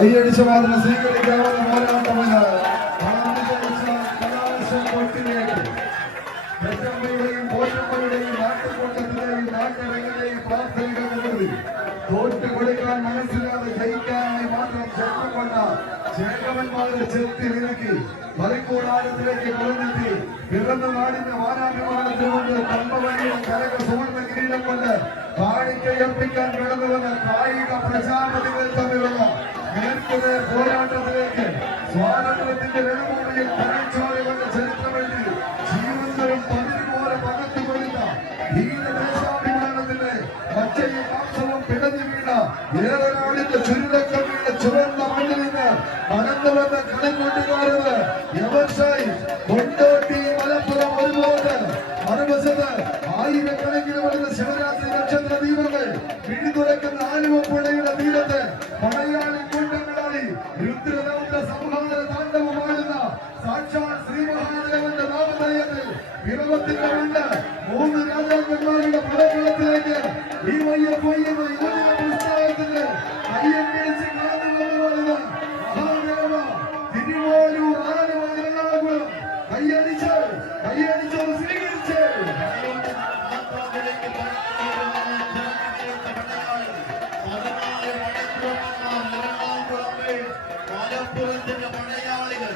കൈയടിച്ച മാത്രം സ്വീകരിക്കാവുന്ന പോരാട്ടമില്ല. കലാശം കൊട്ടിലേക്ക് പെറ്റമ്മയുടെയും പോറ്റമ്മയുടെയും നാട്ടുകൂട്ടത്തിലെയും നാട്ടരങ്ങിലെയും പ്രാർത്ഥനകൾ മുഴുവൻ തോറ്റ് കൊടുക്കാൻ മനസ്സിലാതെ ജയിക്കാനായി മാത്രം ചെറുക്കൊണ്ട ചേകവന്മാരെ ചെത്തി നിരക്കി മറിക്കൂടാരത്തിലേക്ക് കൊളഞ്ഞെത്തി പിറന്ന നാടിന്റെ വാനാഭിമാനത്തിൽ കൊണ്ട് കമ്പവനിയുടെ കരക സുവർണ കിരീടം കൊണ്ട് കാണിക്കയർപ്പിക്കാൻ കിടന്നുവന്ന കായിക പ്രജാപതികൾ തമ്മിലുള്ള നേർക്കുനേർ പോരാട്ടത്തിലേക്ക് സ്വാതന്ത്ര്യത്തിന്റെ രണഭൂമിയിൽ പരച്ചോറി വന്ന ചരിത്രമെഴുതി ജീവന്തരും പതിരുപോലെ പകർത്തു കൊടുത്ത ദേശാഭിമാനത്തിന്റെ പച്ചയും മാംസവും പിടഞ്ഞു വീണ ഏറനാടിന്റെ ചുരുളക്കം വീണ ചുവന്ന മണ്ണിൽ നിന്ന് കടന്നു വന്ന കളിക്കൊണ്ടുകാരത് യവൻഷായി കൊണ്ടോട്ടി മലപ്പുറം ഒരുപോലെ മറുവശത്ത് ആയിരക്കണക്കിന് വരുന്ന ശിവരാത്രി നക്ഷത്ര ദീപങ്ങൾ പിടിതുറക്കുന്ന ആലുവപ്പുഴയുടെ തീരത്ത് പടയാളി കൂട്ടങ്ങളായി രുദ്രദൗത്യ സംഹാര താണ്ഡവമാടുന്ന സാക്ഷാൽ ശ്രീ മഹാദേവന്റെ നാമധേയത്തിൽ വിറവത്തിന്റെ മണ്ണ് മൂന്ന് രാജാക്കന്മാരുടെ പടക്കളത്തിലേക്ക് ഈ വയ്യപ്പൊയ്യുന്ന യുവജന പുസ്തകത്തിന്റെ അയ്യം പിടിച്ച് കടന്നു കൊണ്ടുവരുന്ന മഹാദേവ തിരുവോലൂർ ആലുവ എറണാകുളം കയ്യടിച്ച് സ്വീകരിച്ച് മലപ്പുറത്തിന്റെ പടയാളികൾ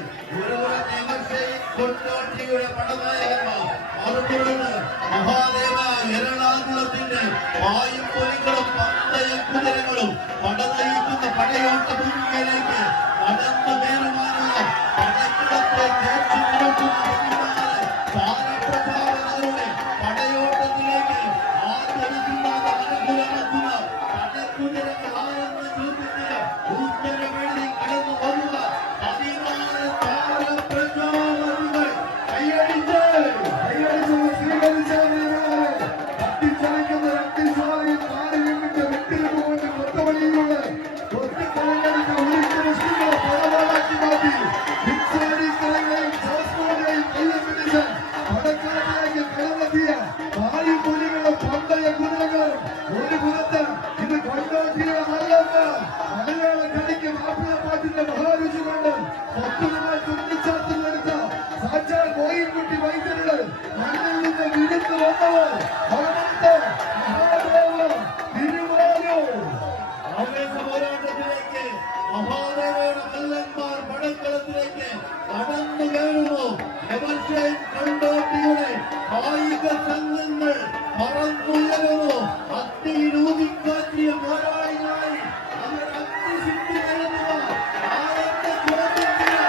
കൊണ്ടോട്ടിയുടെ പടനായകന്മാർ മറുപുറത്ത് മഹാദേവ എറണാകുളത്തിന്റെ വായുപ്പൊലികളും പന്തയ കുതിരകളും പടനയിക്കുന്ന പടയോട്ട ഭൂമിയിലേക്ക് നടന്നു കയറുവാനുള്ള പടക്കുളത്തെ തേച്ചു നടക്കുന്ന താരപ്രഭാവങ്ങളുടെ പടയോട്ടത്തിലേക്ക് ആദരിക്കുന്നത് അനുകൂലമാക്കുന്ന പടക്കുതിരകൾ ആരെന്ന ചോദ്യത്തിന് ഉത്തരമെഴുതി കടന്നു വരുക 16 താരപ്രജാപതികൾ കൈയടിച്ച് കത്തിച്ചടയ്ക്കുന്ന രക്തിസ്വാലയിൽ കാലിലിട്ട് വെട്ടിലിട്ട് കൊണ്ട് കൊത്തവഴിയിലുള്ള കൊത്തിക്കളഞ്ഞെടുത്ത ഉരുക്ക് മുസ്ലിങ്ങളെ പടവാളാക്കി മാറ്റി ഭിക്ഷാടീസ്ഥലങ്ങളെയും ശാസ്ത്രങ്ങളെയും കയ്യിൽ പിടിച്ച് പടക്കളത്തിലേക്ക് കടന്നെത്തിയ വായുപുലികളും പന്തയ കുതിരകളും ഒരു പുറത്ത് ഇത് കൊണ്ടോട്ടിയ നല്ലമ്മ മലയാള കടിക്ക് മാപ്പിളപ്പാട്ടിന്റെ മഹാരുചി കൊണ്ട് 10 രൂപ തുന്നിച്ചാർത്തിലെടുത്ത സാക്ഷാൽ കോയിൻകുട്ടി വൈദ്യരുടെ മണ്ണിൽ നിന്ന് വിടുന്നു വന്നവർ പോരാട്ടത്തിലേക്ക് മഹാദേവയുടെ മല്ലന്മാർ പടക്കളത്തിലേക്ക് കടന്നു കയറുന്നു. കൊണ്ടോട്ടിയുടെ കായിക സംഘങ്ങൾ പറന്നുയരുന്നു. അത്തിരൂപിക്കാറ്റിയ പോരാളികളായി അവർ അഗ്നിസിദ്ധി കയറുക ആരെന്ന ചോദ്യത്തിന്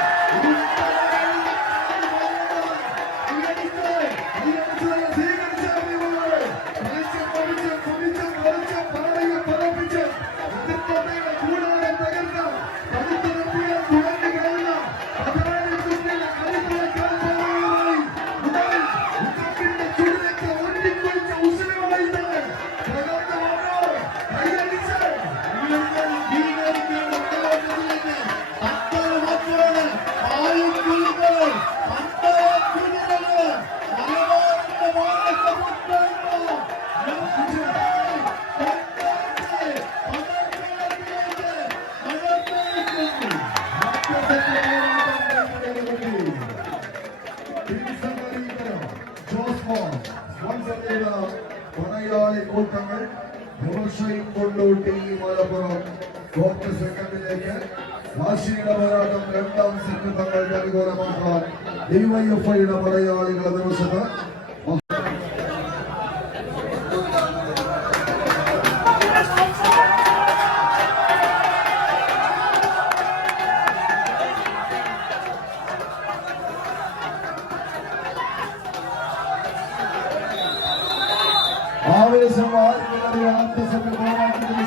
പടയാളി കൂട്ടങ്ങൾ ദിവസയും കൊണ്ടോട്ടി മലപ്പുറം കോർട്ട് സെക്കൻഡിലേക്ക് കാശിയുടെ പോരാട്ടം 2ാം സെറ്റ് തങ്ങൾക്ക് അനുകൂലമാക്കാൻ ഡിവൈഎഫ്ഐയുടെ പടയാളികളെ ദിവസത്ത് ആവേശം ആദ്യ സെറ്റ് പോരാട്ടത്തിന്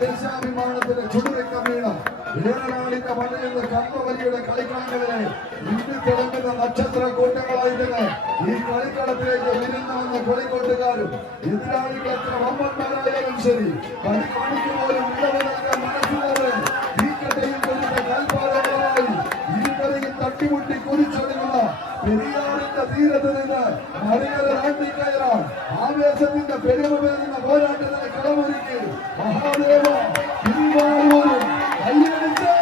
ദേശാഭിമാനത്തിന്റെ ചുടുരക്കം വീണ ഏറനാടിന്റെ മണ്ണിൽ നിന്ന് കമ്പവലിയുടെ കളിക്കളങ്ങളെ ഇന്ത്യ തിളങ്ങുന്ന നക്ഷത്ര കൂട്ടങ്ങളായിട്ട് ഈ കളിക്കളത്തിലേക്ക് വിരുന്നു വന്ന കളിക്കൊട്ടുകാരും എതിരാളികളെത്ര വമ്പന്മാരായാലും ശരി കളി കാണിക്ക് പോലും ഇടവ് നൽകാൻ മനസ്സിലാതെ തീക്കട്ടയിൽ കൊടുത്ത കാൽപ്പാടുകളായി ഇരുവരെയും തട്ടിമുട്ടി കുതിച്ചൊടുങ്ങുന്ന പെരിയാറിന്റെ തീരത്ത് നിന്ന് മറികര നാട്ടി കയറാൻ ആവേശത്തിന്റെ പെരുമ പേരുന്ന പോരാട്ടത്തിന് കളമൊരുക്കി മഹാദേവ തിരുവാരൂരും കയ്യടിച്ച്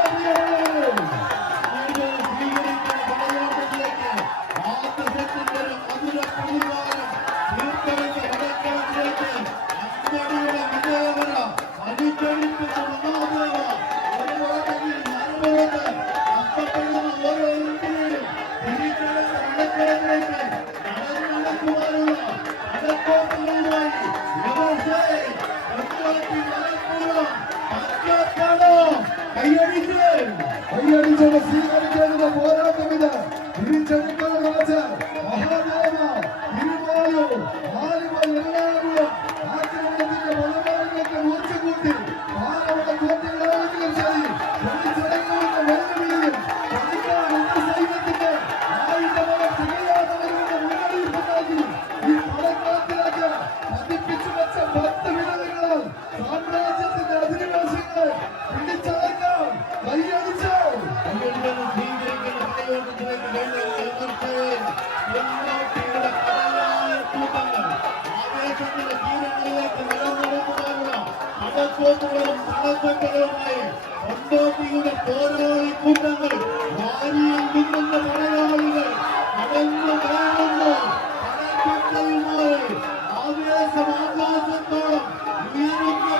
കയ്യടിച്ചത് സ്വീകരിക്കേണ്ട പോരാട്ടം ഇത് തിരിച്ചെടുക്കാൻ വിളിച്ച് മഹാദേവ തിരുവാരൂർ ആലുവ എറണാകുളം ആക്രമണത്തിന്റെ പലമാരിലേക്ക് മൂർച്ച കൂട്ടി ആരവണ കോട്ടകളാണെങ്കിലും ശരി തിരിച്ചെടുക്കുന്ന വെല്ലുവിളിയിൽ കളിക്കാൻ സൈന്യത്തിന്റെ ആയുധങ്ങളെ തികയാത്തവരുടെ മുന്നറിയിപ്പുണ്ടാക്കി ഈ പടക്കളത്തിലേക്ക് പതിപ്പിച്ചു വെച്ച 10 വിരലുകളാൽ സാമ്രാജ്യത്തിന്റെ അധിനിവേശങ്ങളെ പിടിച്ചടക്കാൻ കൈയടിച്ചു പോരാളി കൂട്ടങ്ങൾ വാരിയിൽ നിന്നുന്ന പടയാളികൾ കടന്നു കയറുന്നു പടക്കങ്ങളുമായി ആവേശം ആകാശത്തോളം ഉയരുന്ന